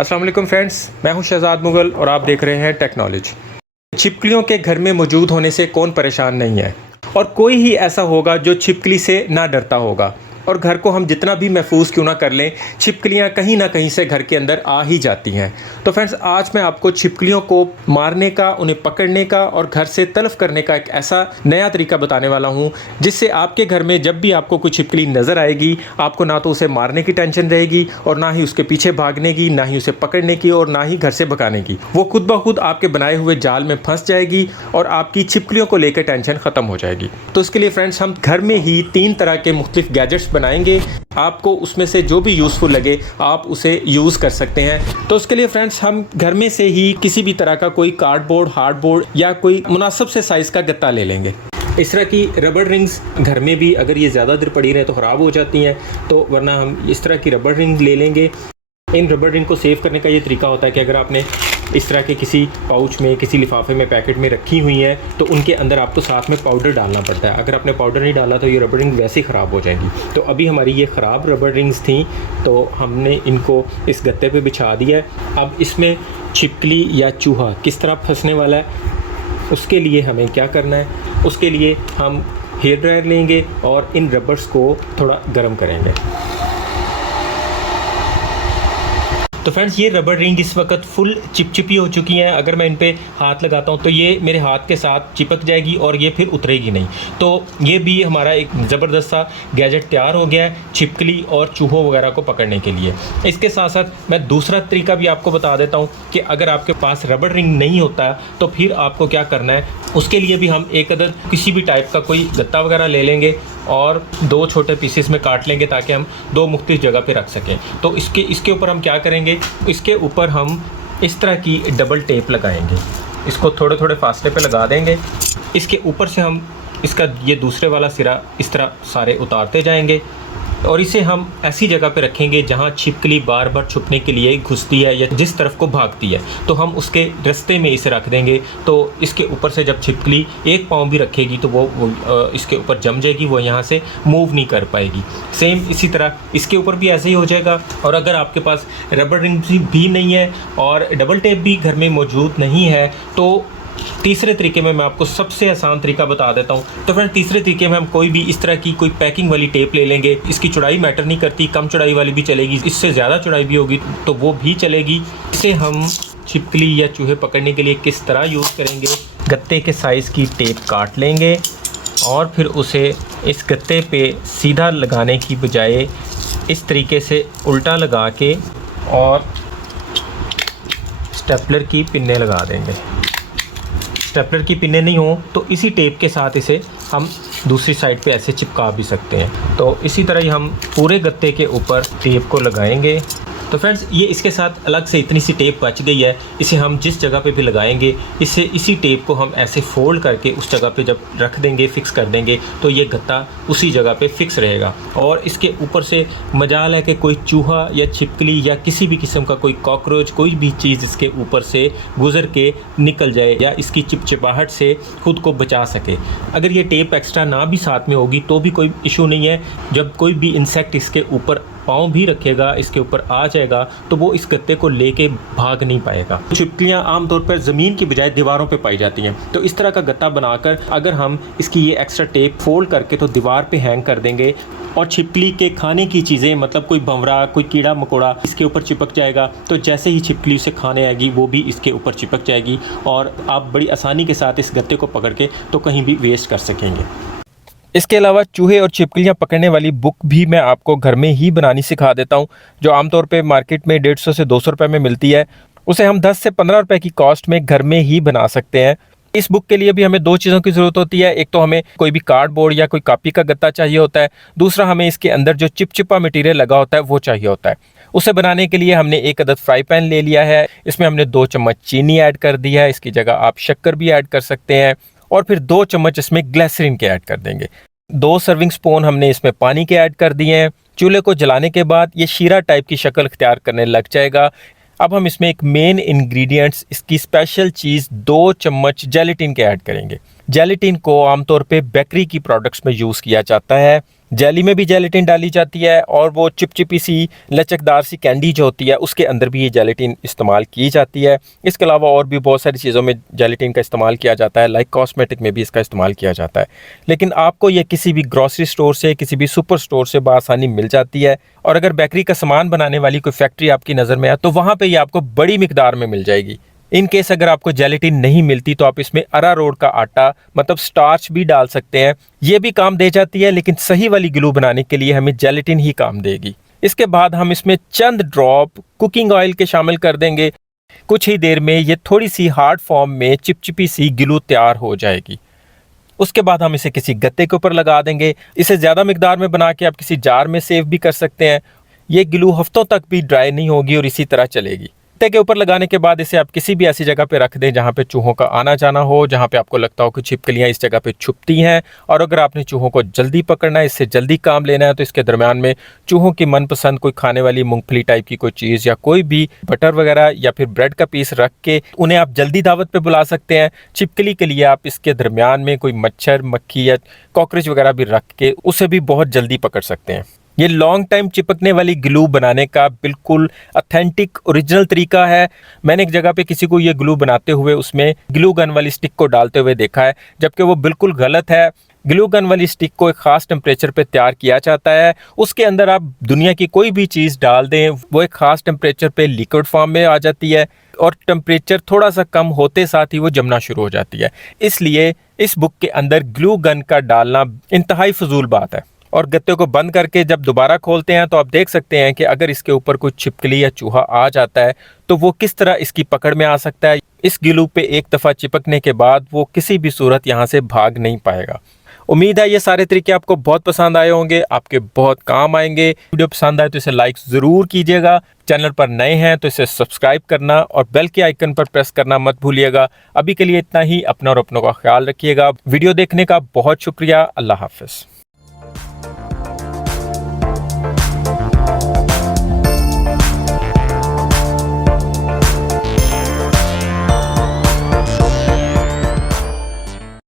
अस्सलाम वालेकुम फ्रेंड्स, मैं हूं शहजाद मुगल और आप देख रहे हैं टेक्नोलॉजी। छिपकलियों के घर में मौजूद होने से कौन परेशान नहीं है, और कोई ही ऐसा होगा जो छिपकली से ना डरता होगा। और घर को हम जितना भी महफूज क्यों ना कर लें, छिपकलियां कहीं ना कहीं से घर के अंदर आ ही जाती हैं। तो फ्रेंड्स, आज मैं आपको छिपकलियों को मारने का, उन्हें पकड़ने का और घर से तलब करने का एक ऐसा नया तरीका बताने वाला हूं, जिससे आपके घर में जब भी आपको कोई छिपकली नज़र आएगी, आपको ना तो उसे मारने की टेंशन रहेगी और ना ही उसके पीछे भागने की, ना ही उसे पकड़ने की और ना ही घर से भगाने की। वो खुद ब खुद आपके बनाए हुए जाल में फंस जाएगी और आपकी छिपकलियों को लेकर टेंशन ख़त्म हो जाएगी। तो इसके लिए फ्रेंड्स, हम घर में ही 3 तरह के मुख्तलिफ गैजेट्स बनाएंगे। आपको उसमें से जो भी यूज़फुल लगे आप उसे यूज़ कर सकते हैं। तो उसके लिए फ्रेंड्स, हम घर में से ही किसी भी तरह का कोई कार्डबोर्ड, हार्डबोर्ड या कोई मुनासिब से साइज़ का गत्ता ले लेंगे। इस तरह की रबड़ रिंग्स घर में भी अगर ये ज़्यादा देर पड़ी रहें तो ख़राब हो जाती हैं, तो वरना हम इस तरह की रबड़ रिंग ले लेंगे। इन रबड़ रिंग को सेव करने का ये तरीका होता है कि अगर आपने इस तरह के किसी पाउच में, किसी लिफाफे में, पैकेट में रखी हुई है तो उनके अंदर आपको साथ में पाउडर डालना पड़ता है। अगर आपने पाउडर नहीं डाला तो ये रबड़ रिंग वैसे ही ख़राब हो जाएंगी। तो अभी हमारी ये ख़राब रबड़ रिंग्स थी, तो हमने इनको इस गत्ते पे बिछा दिया है। अब इसमें छिपकली या चूहा किस तरह फंसने वाला है, उसके लिए हमें क्या करना है, उसके लिए हम हेयर ड्रायर लेंगे और इन रबर्स को थोड़ा गर्म करेंगे। तो फ्रेंड्स, ये रबड़ रिंग इस वक्त फुल चिपचिपी हो चुकी हैं। अगर मैं इन पे हाथ लगाता हूँ तो ये मेरे हाथ के साथ चिपक जाएगी और ये फिर उतरेगी नहीं। तो ये भी हमारा एक ज़बरदस्त सा गैजेट तैयार हो गया है छिपकली और चूहों वगैरह को पकड़ने के लिए। इसके साथ साथ मैं दूसरा तरीका भी आपको बता देता हूँ कि अगर आपके पास रबड़ रिंग नहीं होता तो फिर आपको क्या करना है। उसके लिए भी हम एक अदद किसी भी टाइप का कोई गत्ता वगैरह ले लेंगे और 2 छोटे पीसेस में काट लेंगे ताकि हम 2 मुख्तलिफ जगह पे रख सकें। तो इसके ऊपर हम क्या करेंगे, इसके ऊपर हम इस तरह की डबल टेप लगाएंगे। इसको थोड़े थोड़े फासले पे लगा देंगे। इसके ऊपर से हम इसका ये दूसरे वाला सिरा इस तरह सारे उतारते जाएंगे और इसे हम ऐसी जगह पे रखेंगे जहाँ छिपकली बार बार छुपने के लिए घुसती है या जिस तरफ को भागती है, तो हम उसके रास्ते में इसे रख देंगे। तो इसके ऊपर से जब छिपकली एक पाँव भी रखेगी तो वो इसके ऊपर जम जाएगी, वो यहाँ से मूव नहीं कर पाएगी। सेम इसी तरह इसके ऊपर भी ऐसे ही हो जाएगा। और अगर आपके पास रबड़ रिंग भी नहीं है और डबल टेप भी घर में मौजूद नहीं है तो तीसरे तरीके में मैं आपको सबसे आसान तरीका बता देता हूँ। तो फ्रेंड, तीसरे तरीके में हम कोई भी इस तरह की कोई पैकिंग वाली टेप ले लेंगे। इसकी चौड़ाई मैटर नहीं करती, कम चौड़ाई वाली भी चलेगी, इससे ज़्यादा चौड़ाई भी होगी तो वो भी चलेगी। इसे हम छिपकली या चूहे पकड़ने के लिए किस तरह यूज़ करेंगे, गत्ते के साइज़ की टेप काट लेंगे और फिर उसे इस गत्ते पे सीधा लगाने की बजाय इस तरीके से उल्टा लगा के और स्टेपलर की पिन्ने लगा देंगे। स्टेपलर की पिन्ने नहीं हो तो इसी टेप के साथ इसे हम दूसरी साइड पे ऐसे चिपका भी सकते हैं। तो इसी तरह ही हम पूरे गत्ते के ऊपर टेप को लगाएंगे। तो फ्रेंड्स, ये इसके साथ अलग से इतनी सी टेप बच गई है, इसे हम जिस जगह पे भी लगाएंगे इसी टेप को हम ऐसे फोल्ड करके उस जगह पे जब रख देंगे, फिक्स कर देंगे, तो ये गत्ता उसी जगह पे फिक्स रहेगा। और इसके ऊपर से मजाल है कि कोई चूहा या छिपकली या किसी भी किस्म का कोई कॉकरोच, कोई भी चीज़ इसके ऊपर से गुजर के निकल जाए या इसकी चिपचिपाहट से खुद को बचा सके। अगर ये टेप एक्स्ट्रा ना भी साथ में होगी तो भी कोई इशू नहीं है। जब कोई भी इंसेक्ट इसके ऊपर पाँव भी रखेगा, इसके ऊपर आ जाएगा, तो वो इस गत्ते को लेके भाग नहीं पाएगा। छिपकलियाँ आमतौर पर ज़मीन की बजाय दीवारों पे पाई जाती हैं। तो इस तरह का गत्ता बनाकर अगर हम इसकी ये एक्स्ट्रा टेप फोल्ड करके तो दीवार पे हैंग कर देंगे और छिपकली के खाने की चीज़ें, मतलब कोई भंवरा, कोई कीड़ा मकोड़ा इसके ऊपर चिपक जाएगा, तो जैसे ही छिपकली उसे खाने आएगी वो भी इसके ऊपर चिपक जाएगी और आप बड़ी आसानी के साथ इस गत्ते को पकड़ के तो कहीं भी वेस्ट कर सकेंगे। इसके अलावा चूहे और छिपकलियां पकड़ने वाली बुक भी मैं आपको घर में ही बनानी सिखा देता हूं, जो आमतौर पे मार्केट में 150 से 200 रुपये में मिलती है। उसे हम 10 से 15 रुपये की कॉस्ट में घर में ही बना सकते हैं। इस बुक के लिए भी हमें 2 चीज़ों की ज़रूरत होती है। एक तो हमें कोई भी कार्डबोर्ड या कोई कॉपी का गत्ता चाहिए होता है, दूसरा हमें इसके अंदर जो चिपचिपा मटेरियल लगा होता है वो चाहिए होता है। उसे बनाने के लिए हमने एक अदद फ्राई पैन ले लिया है। इसमें हमने 2 चम्मच चीनी ऐड कर दी है, इसकी जगह आप शक्कर भी ऐड कर सकते हैं और फिर 2 चम्मच इसमें ग्लिसरीन के ऐड कर देंगे। 2 सर्विंग स्पून हमने इसमें पानी के ऐड कर दिए हैं। चूल्हे को जलाने के बाद ये शीरा टाइप की शक्ल इख्तियार करने लग जाएगा। अब हम इसमें एक मेन इंग्रेडिएंट्स, इसकी स्पेशल चीज़ 2 चम्मच जेलेटिन के ऐड करेंगे। जेलेटिन को आमतौर पे बेकरी की प्रोडक्ट्स में यूज़ किया जाता है। जेली में भी जेलेटिन डाली जाती है और वो चिपचिपी सी लचकदार सी कैंडी जो होती है उसके अंदर भी ये जेलेटिन इस्तेमाल की जाती है। इसके अलावा और भी बहुत सारी चीज़ों में जेलेटिन का इस्तेमाल किया जाता है, लाइक कॉस्मेटिक में भी इसका इस्तेमाल किया जाता है। लेकिन आपको ये किसी भी ग्रॉसरी स्टोर से, किसी भी सुपर स्टोर से बआसानी मिल जाती है। और अगर बेकरी का सामान बनाने वाली कोई फैक्ट्री आपकी नज़र में है तो वहाँ पर ये आपको बड़ी मिकदार में मिल जाएगी। इन केस अगर आपको जेलेटिन नहीं मिलती तो आप इसमें अरारोट का आटा मतलब स्टार्च भी डाल सकते हैं, ये भी काम दे जाती है। लेकिन सही वाली ग्लू बनाने के लिए हमें जेलेटिन ही काम देगी। इसके बाद हम इसमें चंद ड्रॉप कुकिंग ऑयल के शामिल कर देंगे। कुछ ही देर में ये थोड़ी सी हार्ड फॉर्म में चिपचिपी सी ग्लू तैयार हो जाएगी। उसके बाद हम इसे किसी गत्ते के ऊपर लगा देंगे। इसे ज़्यादा मिकदार में बना के आप किसी जार में सेव भी कर सकते हैं। ये ग्लू हफ्तों तक भी ड्राई नहीं होगी और इसी तरह चलेगी। गत्ते के ऊपर लगाने के बाद इसे आप किसी भी ऐसी जगह पे रख दें जहाँ पे चूहों का आना जाना हो, जहाँ पे आपको लगता हो कि छिपकलियाँ इस जगह पे छुपती हैं। और अगर आपने चूहों को जल्दी पकड़ना है, इससे जल्दी काम लेना है, तो इसके दरमियान में चूहों की मनपसंद कोई खाने वाली मूंगफली टाइप की कोई चीज़ या कोई भी बटर वगैरह या फिर ब्रेड का पीस रख के उन्हें आप जल्दी दावत पे बुला सकते हैं। छिपकली के लिए आप इसके दरमियान में कोई मच्छर, मक्खी या कॉकरोच वगैरह भी रख के उसे भी बहुत जल्दी पकड़ सकते हैं। ये लॉन्ग टाइम चिपकने वाली ग्लू बनाने का बिल्कुल ऑथेंटिक ओरिजिनल तरीका है। मैंने एक जगह पे किसी को ये ग्लू बनाते हुए उसमें ग्लू गन वाली स्टिक को डालते हुए देखा है, जबकि वो बिल्कुल गलत है। ग्लू गन वाली स्टिक को एक ख़ास टेम्परेचर पे तैयार किया जाता है। उसके अंदर आप दुनिया की कोई भी चीज़ डाल दें, वो एक ख़ास टेम्परेचर पे लिक्विड फॉर्म में आ जाती है और टेम्परेचर थोड़ा सा कम होते साथ ही वो जमना शुरू हो जाती है। इसलिए इस बुक के अंदर ग्लू गन का डालना इंतहाई फजूल बात है। और गत्ते को बंद करके जब दोबारा खोलते हैं तो आप देख सकते हैं कि अगर इसके ऊपर कोई छिपकली या चूहा आ जाता है तो वो किस तरह इसकी पकड़ में आ सकता है। इस ग्लू पे एक दफ़ा चिपकने के बाद वो किसी भी सूरत यहाँ से भाग नहीं पाएगा। उम्मीद है ये सारे तरीके आपको बहुत पसंद आए होंगे, आपके बहुत काम आएंगे। वीडियो पसंद आए तो इसे लाइक ज़रूर कीजिएगा। चैनल पर नए हैं तो इसे सब्सक्राइब करना और बेल के आइकन पर प्रेस करना मत भूलिएगा। अभी के लिए इतना ही। अपना और अपनों का ख्याल रखिएगा। वीडियो देखने का बहुत शुक्रिया। अल्लाह हाफ़िज़।